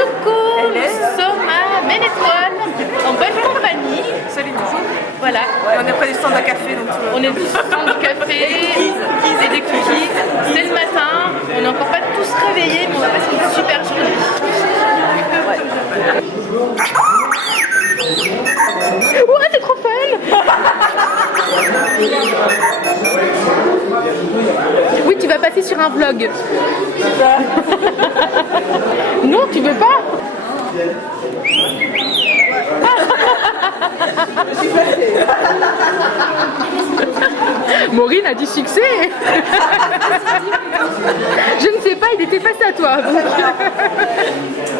Coucou, nous sommes à Ménétrol, en bonne compagnie. Salut bonjour. Voilà. On est près du stand à café, donc On est du stand de café et des cookies. C'est le matin, on n'est encore pas tous réveillés, mais on va passer une super journée. Ouais, c'est trop fun. Oui, tu vas passer sur un vlog. Non, tu veux pas? Maureen a du succès. Je ne sais pas, il était face à toi.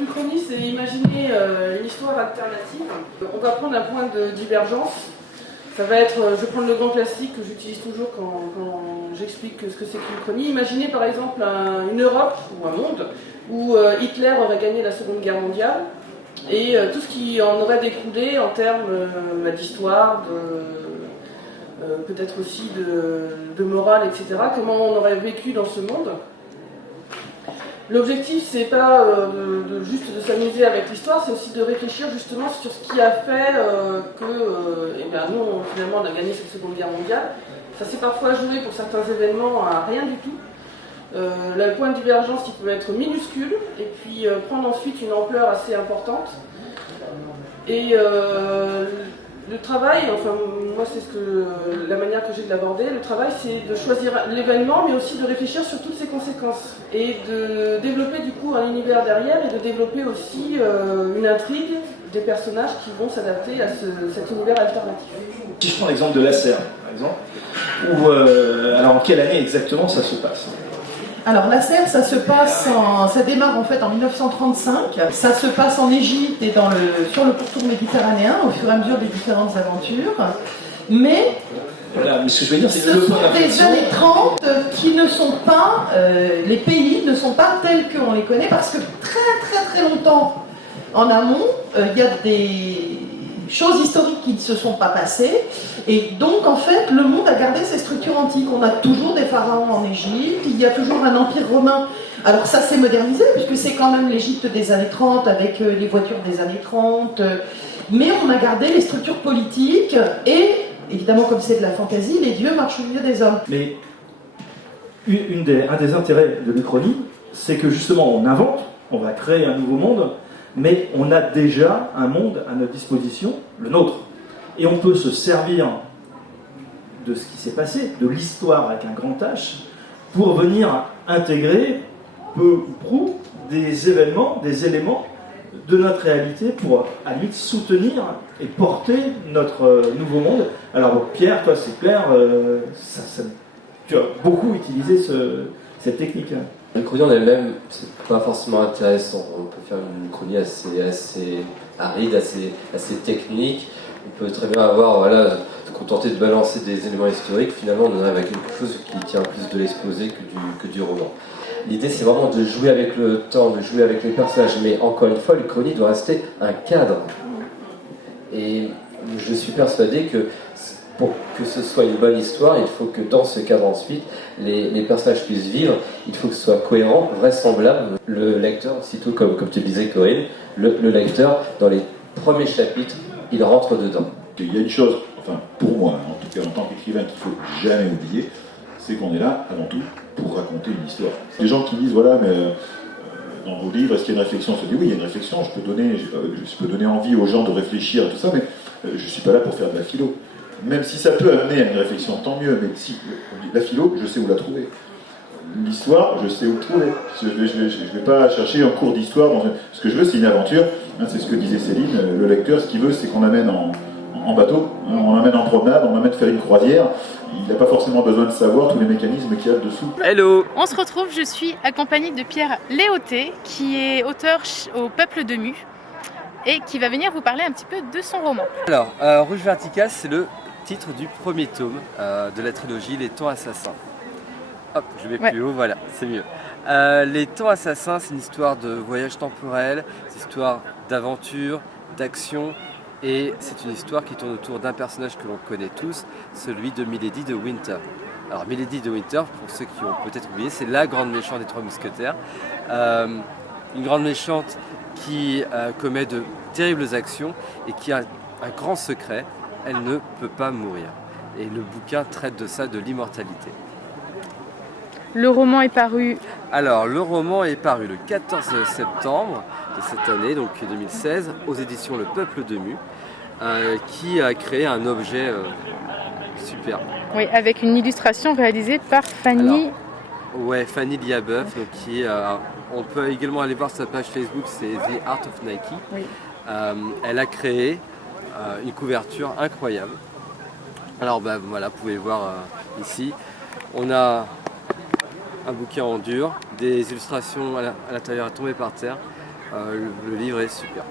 Une chronique, c'est imaginer une histoire alternative. On va prendre un point de divergence. Ça va être, je vais prendre le grand classique que j'utilise toujours quand j'explique ce que c'est qu'une chronique. Imaginez par exemple une Europe ou un monde où Hitler aurait gagné la Seconde Guerre mondiale et tout ce qui en aurait découlé en termes d'histoire, peut-être aussi de morale, etc. Comment on aurait vécu dans ce monde. L'objectif, c'est pas juste de s'amuser avec l'histoire, c'est aussi de réfléchir justement sur ce qui a fait que nous, finalement, on a gagné cette Seconde Guerre mondiale. Ça s'est parfois joué pour certains événements à rien du tout. Le point de divergence, il peut être minuscule et puis prendre ensuite une ampleur assez importante. Et le travail, enfin moi c'est la manière que j'ai de l'aborder, le travail c'est de choisir l'événement mais aussi de réfléchir sur toutes ses conséquences et de développer du coup un univers derrière et de développer aussi une intrigue des personnages qui vont s'adapter à cet univers alternatif. Si je prends l'exemple de Lasserre par exemple, alors en quelle année exactement ça se passe? Alors la serre, ça démarre en fait en 1935, ça se passe en Égypte et sur le pourtour méditerranéen au fur et à mesure des différentes aventures, mais voilà, mais ce que je veux dire, c'est ce sont des années 30 qui ne sont pas, les pays ne sont pas tels qu'on les connaît parce que très longtemps en amont, il y a des choses historiques qui ne se sont pas passées. Et donc, en fait, le monde a gardé ses structures antiques. On a toujours des pharaons en Égypte, il y a toujours un empire romain. Alors ça s'est modernisé, puisque c'est quand même l'Égypte des années 30, avec les voitures des années 30. Mais on a gardé les structures politiques, et évidemment, comme c'est de la fantaisie, les dieux marchent au milieu des hommes. Mais un des intérêts de l'Uchronie, c'est que justement, on invente, on va créer un nouveau monde, mais on a déjà un monde à notre disposition, le nôtre. Et on peut se servir de ce qui s'est passé, de l'histoire avec un grand H, pour venir intégrer, peu ou prou, des événements, des éléments de notre réalité pour, à la limite, soutenir et porter notre nouveau monde. Alors Pierre, toi c'est clair, tu as beaucoup utilisé cette technique. Une chronique en elle-même, c'est pas forcément intéressant. On peut faire une chronique assez aride, assez technique. On peut très bien se contenter de balancer des éléments historiques. Finalement, on en arrive à quelque chose qui tient plus de l'exposé que du roman. L'idée, c'est vraiment de jouer avec le temps, de jouer avec les personnages. Mais encore une fois, l'Uchronie doit rester un cadre. Et je suis persuadé que pour que ce soit une bonne histoire, il faut que dans ce cadre ensuite, les personnages puissent vivre, il faut que ce soit cohérent, vraisemblable. Le lecteur, aussitôt comme tu disais Corinne, le lecteur, dans les premiers chapitres, il rentre dedans. Il y a une chose, enfin pour moi, en tout cas en tant qu'écrivain, qu'il ne faut jamais oublier, c'est qu'on est là avant tout pour raconter une histoire. Les gens qui disent voilà, mais dans vos livres, est-ce qu'il y a une réflexion? Je dis oui, il y a une réflexion, je peux donner envie aux gens de réfléchir et tout ça, mais je ne suis pas là pour faire de la philo. Même si ça peut amener à une réflexion, tant mieux, mais si la philo, je sais où la trouver. L'histoire, je sais où le trouver. Je ne vais pas chercher un cours d'histoire. Ce que je veux, c'est une aventure. C'est ce que disait Céline. Le lecteur, ce qu'il veut, c'est qu'on l'amène en bateau, on l'amène en promenade, on l'amène faire une croisière. Il n'a pas forcément besoin de savoir tous les mécanismes qu'il y a dessous. Hello. On se retrouve, je suis accompagnée de Pierre Léoté, qui est auteur au Peuple de Mu, et qui va venir vous parler un petit peu de son roman. Alors, Rouge Vertical, c'est le titre du premier tome de la trilogie Les Temps Assassins. Hop, je mets plus haut, voilà, c'est mieux. Les Temps Assassins, c'est une histoire de voyage temporel, c'est une histoire d'aventure, d'action, et c'est une histoire qui tourne autour d'un personnage que l'on connaît tous, celui de Milady de Winter. Alors Milady de Winter, pour ceux qui ont peut-être oublié, c'est la grande méchante des Trois Mousquetaires. une grande méchante qui commet de terribles actions et qui a un grand secret, elle ne peut pas mourir. Et le bouquin traite de ça, de l'immortalité. Le roman est paru. Alors, le roman est paru le 14 septembre de cette année, donc 2016, aux éditions Le Peuple de Mu, qui a créé un objet superbe. Oui, avec une illustration réalisée par Fanny. Ouais, Fanny Liabeuf, donc on peut également aller voir sa page Facebook, c'est The Art of Nike. Oui. Elle a créé une couverture incroyable. Alors voilà, vous pouvez voir ici, on a un bouquin en dur, des illustrations à l'intérieur à tomber par terre. Le livre est super.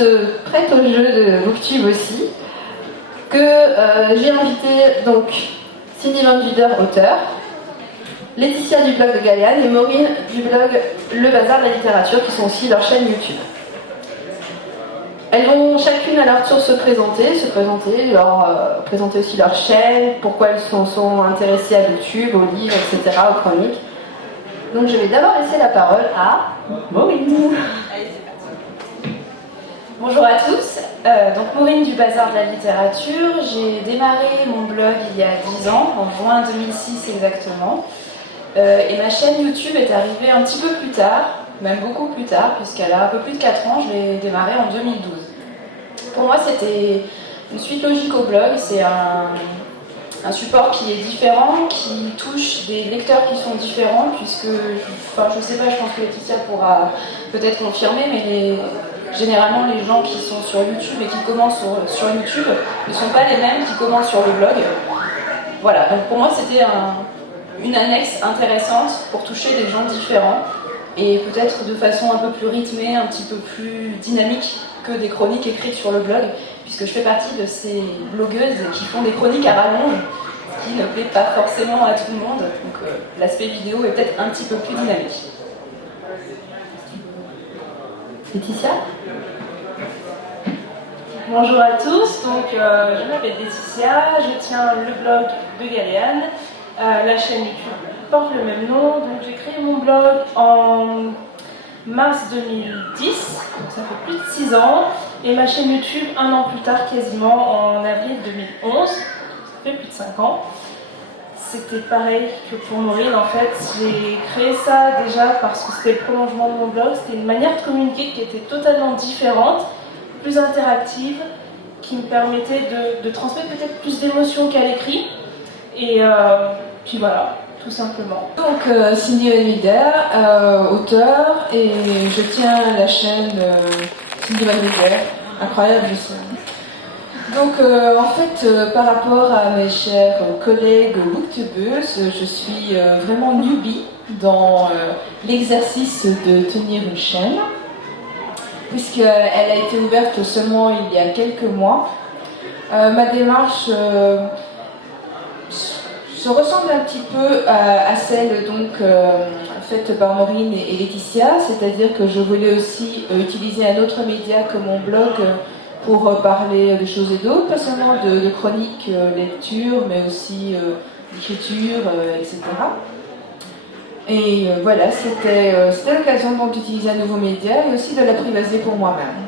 se prête au jeu de Booktube aussi, que j'ai invité donc Cindy Van Duder, auteur, Laetitia du blog de Galéane et Maureen du blog Le Bazar de la Littérature, qui sont aussi leur chaîne YouTube. Elles vont chacune à leur tour se présenter, présenter aussi leur chaîne, pourquoi elles sont intéressées à Booktube, aux livres, etc., aux chroniques. Donc je vais d'abord laisser la parole à Maureen. Bonjour à tous, donc Maureen du Bazar de la Littérature. J'ai démarré mon blog il y a 10 ans, en juin 2006 exactement. Et ma chaîne YouTube est arrivée un petit peu plus tard, même beaucoup plus tard, puisqu'elle a un peu plus de 4 ans, je l'ai démarrée en 2012. Pour moi, c'était une suite logique au blog, c'est un support qui est différent, qui touche des lecteurs qui sont différents, puisque, je sais pas, je pense que Laetitia pourra peut-être confirmer, mais généralement les gens qui sont sur YouTube et qui commencent sur YouTube ne sont pas les mêmes qui commencent sur le blog. Voilà, donc pour moi c'était une annexe intéressante pour toucher des gens différents et peut-être de façon un peu plus rythmée, un petit peu plus dynamique que des chroniques écrites sur le blog, puisque je fais partie de ces blogueuses qui font des chroniques à rallonge, ce qui ne plaît pas forcément à tout le monde, donc l'aspect vidéo est peut-être un petit peu plus dynamique. Laetitia ? Bonjour à tous, donc je m'appelle Laetitia, je tiens le blog de Galéane, la chaîne YouTube porte le même nom, donc j'ai créé mon blog en mars 2010, donc ça fait plus de 6 ans, et ma chaîne YouTube un an plus tard quasiment, en avril 2011, ça fait plus de 5 ans. C'était pareil que pour Maureen, en fait, j'ai créé ça déjà parce que c'était le prolongement de mon blog, c'était une manière de communiquer qui était totalement différente, plus interactive, qui me permettait de transmettre peut-être plus d'émotions qu'à l'écrit, et puis voilà, tout simplement. Donc Cindy Van Duder, auteur, et je tiens la chaîne Cindy Van Duder, incroyable, je sais. Donc en fait, par rapport à mes chers collègues booktubeuses, je suis vraiment newbie dans l'exercice de tenir une chaîne, puisqu'elle a été ouverte seulement il y a quelques mois. Ma démarche se ressemble un petit peu à celle donc faite par Maureen et Laetitia, c'est-à-dire que je voulais aussi utiliser un autre média que mon blog pour parler de choses et d'autres, pas seulement de chroniques, lecture, mais aussi d'écriture, etc. Et voilà, c'était l'occasion donc d'utiliser un nouveau média et aussi de l'apprivoiser pour moi-même.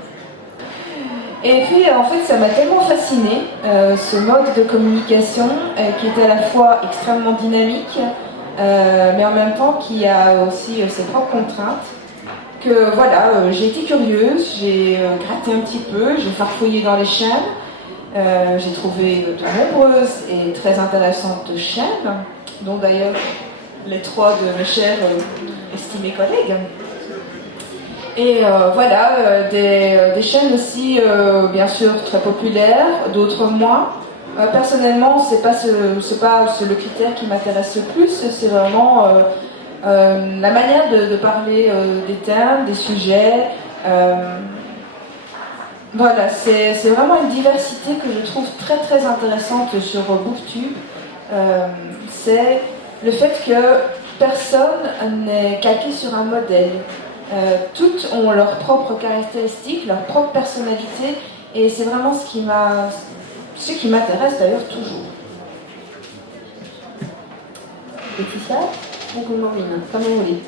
Et puis en fait ça m'a tellement fasciné, ce mode de communication qui est à la fois extrêmement dynamique, mais en même temps qui a aussi ses propres contraintes, que voilà, j'ai été curieuse, j'ai gratté un petit peu, j'ai farfouillé dans les chaînes, j'ai trouvé de nombreuses et très intéressantes chaînes, dont d'ailleurs les 3 de mes chers estimés collègues. Et voilà, des chaînes aussi, bien sûr, très populaires, d'autres moins. Personnellement, c'est pas le critère qui m'intéresse le plus, c'est vraiment la manière de parler des thèmes, des sujets. Voilà, c'est vraiment une diversité que je trouve très très intéressante sur Booktube. C'est le fait que personne n'est calqué sur un modèle. Toutes ont leurs propres caractéristiques, leur propre personnalité, et c'est vraiment ce qui m'intéresse d'ailleurs toujours. Laetitia ou Maureen, comme vous voulez.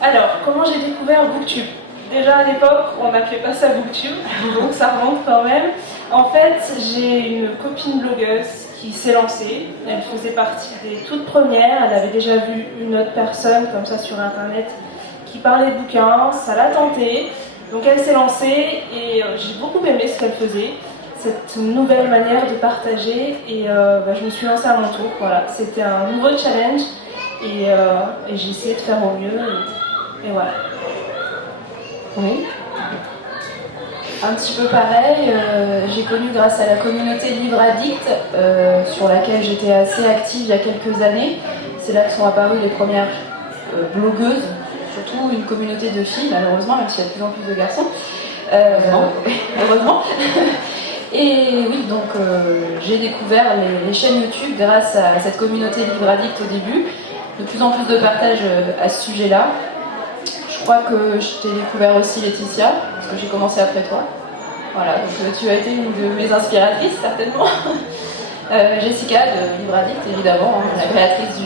Alors, comment j'ai découvert Booktube ? Déjà à l'époque, on n'appelait pas ça Booktube, donc ça remonte quand même. En fait, j'ai une copine blogueuse qui s'est lancée. Elle faisait partie des toutes premières. Elle avait déjà vu une autre personne comme ça sur internet qui parlait de bouquins. Ça l'a tentée. Donc elle s'est lancée et j'ai beaucoup aimé ce qu'elle faisait. Cette nouvelle manière de partager et je me suis lancée à mon tour. Voilà. C'était un nouveau challenge et j'ai essayé de faire au mieux et voilà. Oui. Un petit peu pareil, j'ai connu grâce à la communauté Livre Addict, sur laquelle j'étais assez active il y a quelques années. C'est là que sont apparues les premières blogueuses sur surtout une communauté de filles, malheureusement, même s'il y a de plus en plus de garçons. Heureusement. Et oui, donc j'ai découvert les chaînes YouTube grâce à cette communauté Livre Addict au début. De plus en plus de partage à ce sujet-là. Je crois que je t'ai découvert aussi Laetitia, parce que j'ai commencé après toi. Voilà, donc tu as été une de mes inspiratrices, certainement. Jessica de Livre Addict, évidemment, hein, la créatrice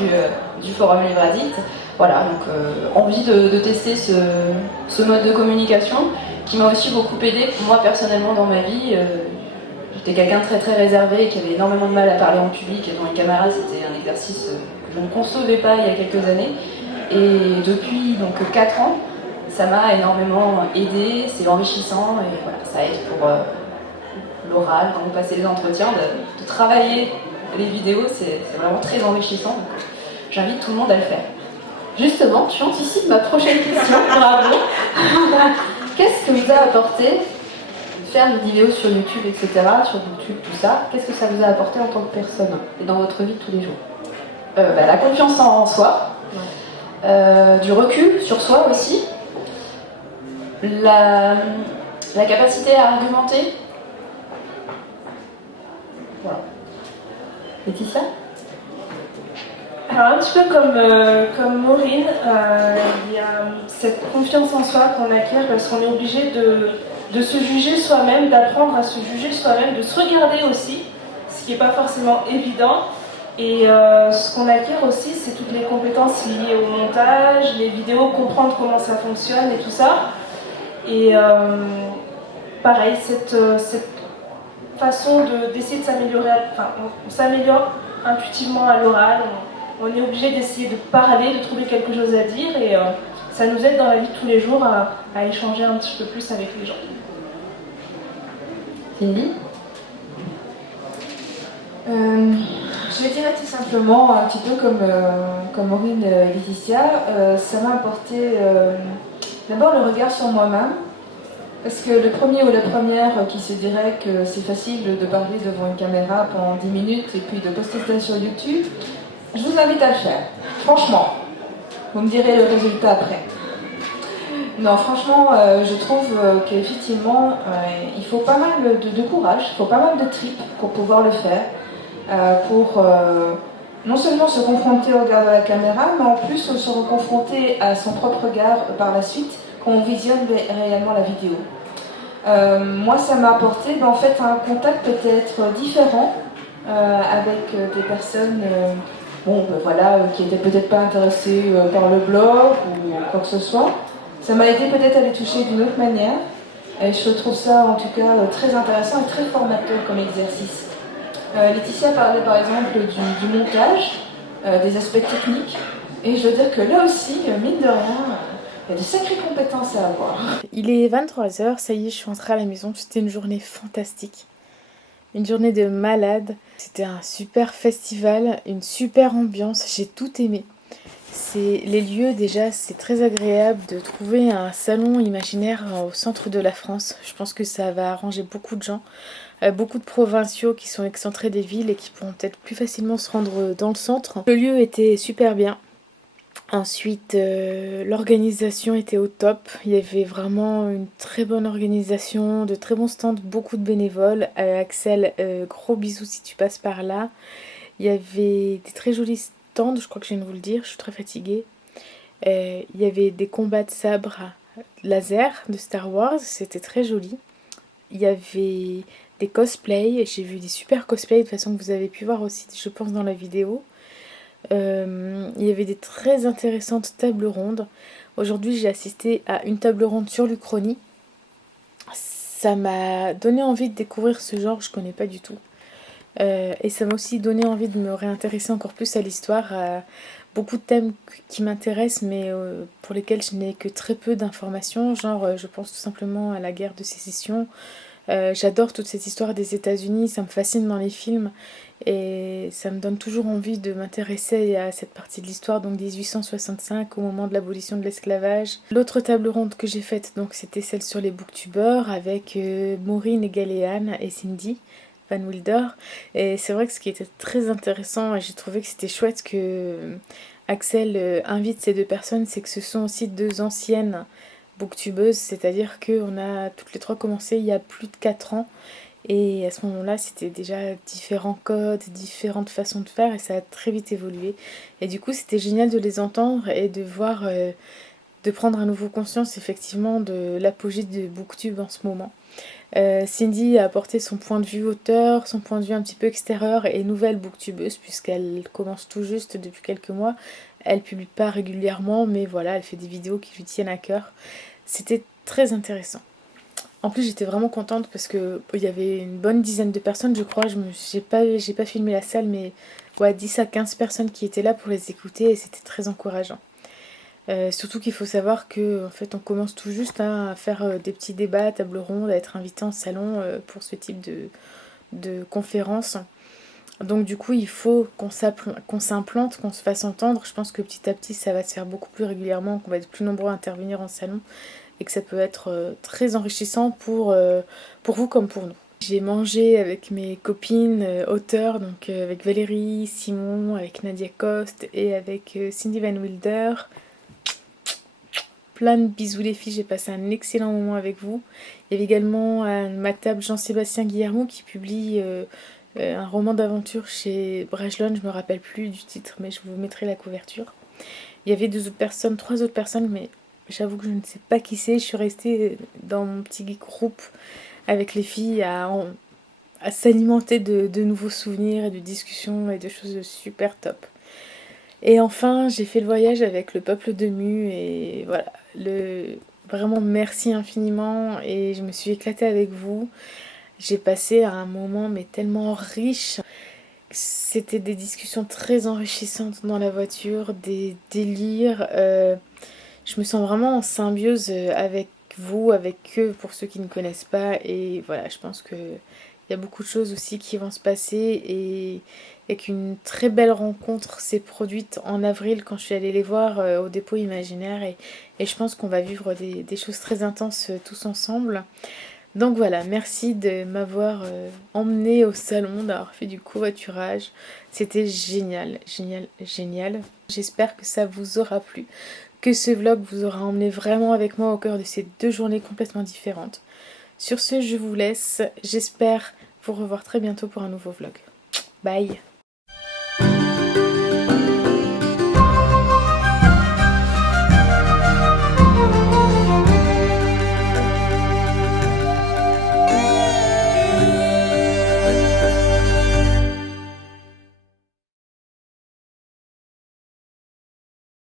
du forum Livre Addict. Voilà, donc envie de tester ce mode de communication qui m'a aussi beaucoup aidé, moi personnellement dans ma vie. J'étais quelqu'un de très très réservé et qui avait énormément de mal à parler en public et devant les caméras, c'était un exercice que je ne concevais pas il y a quelques années. Et depuis donc 4 ans, ça m'a énormément aidé, c'est enrichissant et voilà, ça aide pour l'oral, quand vous passez les entretiens, de travailler les vidéos, c'est vraiment très enrichissant. Donc, j'invite tout le monde à le faire. Justement, tu anticipes ma prochaine question, bravo. Qu'est-ce que vous a apporté faire des vidéos sur YouTube, etc., sur YouTube, tout ça, qu'est-ce que ça vous a apporté en tant que personne et dans votre vie de tous les jours? La confiance en soi, du recul sur soi aussi, la capacité à argumenter. Voilà. Laetitia? Alors un petit peu comme Maureen, il y a cette confiance en soi qu'on acquiert parce qu'on est obligé de se juger soi-même, d'apprendre à se juger soi-même, de se regarder aussi, ce qui n'est pas forcément évident. Et ce qu'on acquiert aussi, c'est toutes les compétences liées au montage, les vidéos, comprendre comment ça fonctionne et tout ça. Et pareil, cette façon d'essayer de s'améliorer, enfin on s'améliore intuitivement à l'oral, on est obligé d'essayer de parler, de trouver quelque chose à dire et ça nous aide dans la vie de tous les jours à échanger un petit peu plus avec les gens. Cindy? Je dirais tout simplement, un petit peu comme Maureen et Laetitia, ça m'a apporté d'abord le regard sur moi-même, parce que le premier ou la première qui se dirait que c'est facile de parler devant une caméra pendant 10 minutes et puis de poster ça sur YouTube, je vous invite à le faire, franchement. Vous me direz le résultat après. Non, franchement, je trouve qu'effectivement, il faut pas mal de courage, il faut pas mal de tripes pour pouvoir le faire. Pour non seulement se confronter au regard de la caméra, mais en plus se reconfronter à son propre regard par la suite quand on visionne réellement la vidéo. Moi, ça m'a apporté en fait un contact peut-être différent avec des personnes qui n'étaient peut-être pas intéressées par le blog ou quoi que ce soit. Ça m'a aidé peut-être à les toucher d'une autre manière. Et je trouve ça en tout cas très intéressant et très formateur comme exercice. Laetitia parlait par exemple du montage, des aspects techniques, et je veux dire que là aussi, mine de rien, il y a de sacrées compétences à avoir. Il est 23h, ça y est, je suis rentrée à la maison, c'était une journée fantastique. Une journée de malade, c'était un super festival, une super ambiance, j'ai tout aimé. Les lieux déjà, c'est très agréable de trouver un salon imaginaire au centre de la France. Je pense que ça va arranger beaucoup de gens. Beaucoup de provinciaux qui sont excentrés des villes et qui pourront peut-être plus facilement se rendre dans le centre. Le lieu était super bien. Ensuite, l'organisation était au top. Il y avait vraiment une très bonne organisation, de très bons stands, beaucoup de bénévoles. Axel, gros bisous si tu passes par là. Il y avait des très jolis stands, je crois que je viens de vous le dire, je suis très fatiguée. Il y avait des combats de sabres laser de Star Wars, c'était très joli. Il y avait des cosplays, j'ai vu des super cosplays de façon que vous avez pu voir aussi, je pense, dans la vidéo. Il y avait des très intéressantes tables rondes. Aujourd'hui, j'ai assisté à une table ronde sur l'Uchronie. Ça m'a donné envie de découvrir ce genre, je connais pas du tout. Et ça m'a aussi donné envie de me réintéresser encore plus à l'histoire, à beaucoup de thèmes qui m'intéressent mais pour lesquels je n'ai que très peu d'informations, genre je pense tout simplement à la guerre de sécession. J'adore toute cette histoire des États-Unis, ça me fascine dans les films et ça me donne toujours envie de m'intéresser à cette partie de l'histoire, donc 1865 au moment de l'abolition de l'esclavage. L'autre table ronde que j'ai faite, donc c'était celle sur les booktubeurs avec Maureen et Galéane et Cindy Van Wilder, et c'est vrai que ce qui était très intéressant, et j'ai trouvé que c'était chouette que Axel invite ces deux personnes, c'est que ce sont aussi deux anciennes booktubeuses, c'est-à-dire qu'on a toutes les trois commencé il y a plus de 4 ans. Et à ce moment-là, c'était déjà différents codes, différentes façons de faire et ça a très vite évolué. Et du coup, c'était génial de les entendre et de voir, de prendre à nouveau conscience effectivement de l'apogée de Booktube en ce moment. Cindy a apporté son point de vue auteur, son point de vue un petit peu extérieur et nouvelle booktubeuse puisqu'elle commence tout juste depuis quelques mois. Elle publie pas régulièrement mais voilà, elle fait des vidéos qui lui tiennent à cœur. C'était très intéressant. En plus j'étais vraiment contente parce que il y avait une bonne dizaine de personnes je crois, j'ai pas filmé la salle mais ouais, 10 à 15 personnes qui étaient là pour les écouter et c'était très encourageant. Surtout qu'il faut savoir que en fait on commence tout juste à faire des petits débats, table ronde, à être invité en salon pour ce type de conférence. Donc du coup il faut qu'on s'implante, qu'on se fasse entendre. Je pense que petit à petit ça va se faire beaucoup plus régulièrement, qu'on va être plus nombreux à intervenir en salon et que ça peut être très enrichissant pour vous comme pour nous. J'ai mangé avec mes copines auteurs, donc avec Valérie, Simon, avec Nadia Coste et avec Cindy Van Wilder. Plein de bisous les filles, j'ai passé un excellent moment avec vous. Il y avait également à ma table Jean-Sébastien Guillermo qui publie un roman d'aventure chez Brajlon, je me rappelle plus du titre mais je vous mettrai la couverture. Il y avait 3 autres personnes mais j'avoue que je ne sais pas qui c'est. Je suis restée dans mon petit groupe avec les filles à s'alimenter de nouveaux souvenirs et de discussions et de choses super top. Et enfin, j'ai fait le voyage avec le peuple de Mu et voilà, vraiment merci infiniment et je me suis éclatée avec vous. J'ai passé un moment mais tellement riche. C'était des discussions très enrichissantes dans la voiture, des délires. Je me sens vraiment en symbiose avec vous, avec eux, pour ceux qui ne connaissent pas. Et voilà, je pense qu'il y a beaucoup de choses aussi qui vont se passer et qu'une très belle rencontre s'est produite en avril quand je suis allée les voir au dépôt imaginaire. Et je pense qu'on va vivre des choses très intenses tous ensemble. Donc voilà, merci de m'avoir emmenée au salon, d'avoir fait du covoiturage. C'était génial, génial, génial. J'espère que ça vous aura plu, que ce vlog vous aura emmené vraiment avec moi au cœur de ces 2 journées complètement différentes. Sur ce, je vous laisse. J'espère vous revoir très bientôt pour un nouveau vlog. Bye!